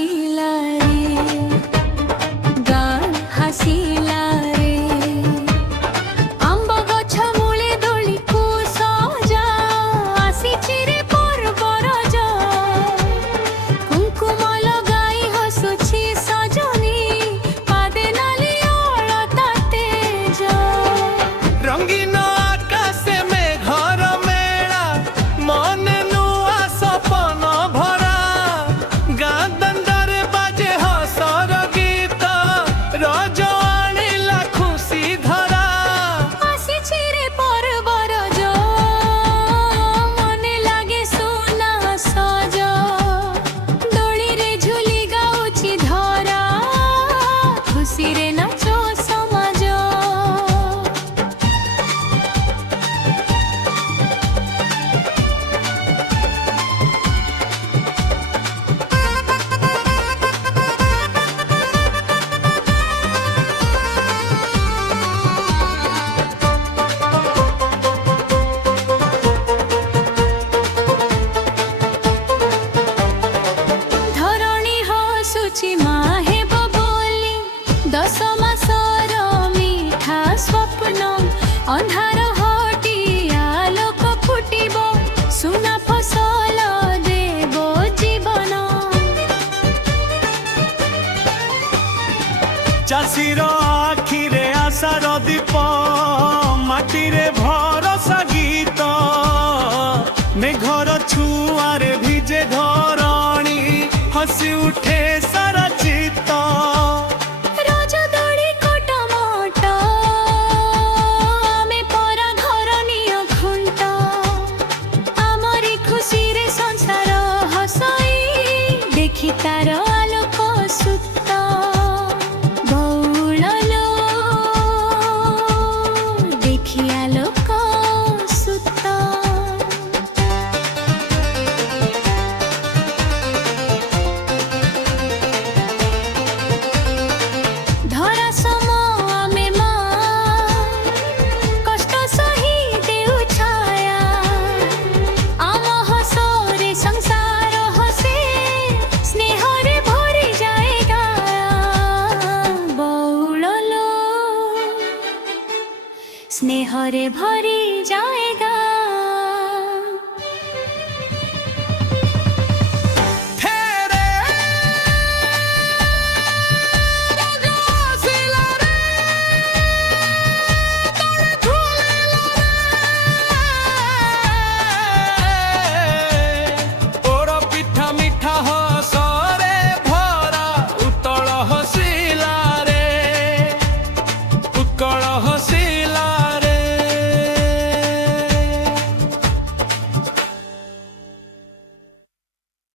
হাসিলা রে গান হাসিলা রে আম্ব গছ মূলে দোଳି কো সজা আসিছি রে পর্ব রজ কুঙ্কুম লগাই হসুছি সজনী পাদে নালি অଳତା তেজ রঙিন আকাশে মেঘর মেলা মনে নুয়া সপন ভরা গাঁ দাণ্ডরে বাজে হসর গীত রজ আনিলা খুশি ধরা আসিছি রে পর্ব রজ মনে লাগে সোনা সজ দোଳିରେ ঝুলি গাউছি ধরা খুশিরে নাচ সমাজ ধরণী হসুছি মা হেব বলি 10 মাসর মিঠা স্বপ্ন ଅନ୍ଧାର হটি আলোক ফুটিব সুনা ফসল দেব জীবন চাষীর আখিরে আশার দীপ মাটিরে ভরসা গীত মেঘর ছুয়ারে ভিজে ধরণী হসি উঠে সারা চিত্ত রজ দোଳି কটমট ଆମେ ପରା ଘର ନିଅ ଖୁଣ୍ଟ ଆମରି ଖୁସିରେ ସଂସାର ହସଇ ଦେଖି ତାର ଆଲୋକ ସୁତ ବଉଳଲୋ ଦେଖି ଆଲୋକ ସୁତ ধরা সম আমি মা কষ্ট সহি দেউ ছায়া আম হসরে সংসার হসে স্নেহরে ভরি যায় গায়া বউললো স্নেহরে ভরি যায়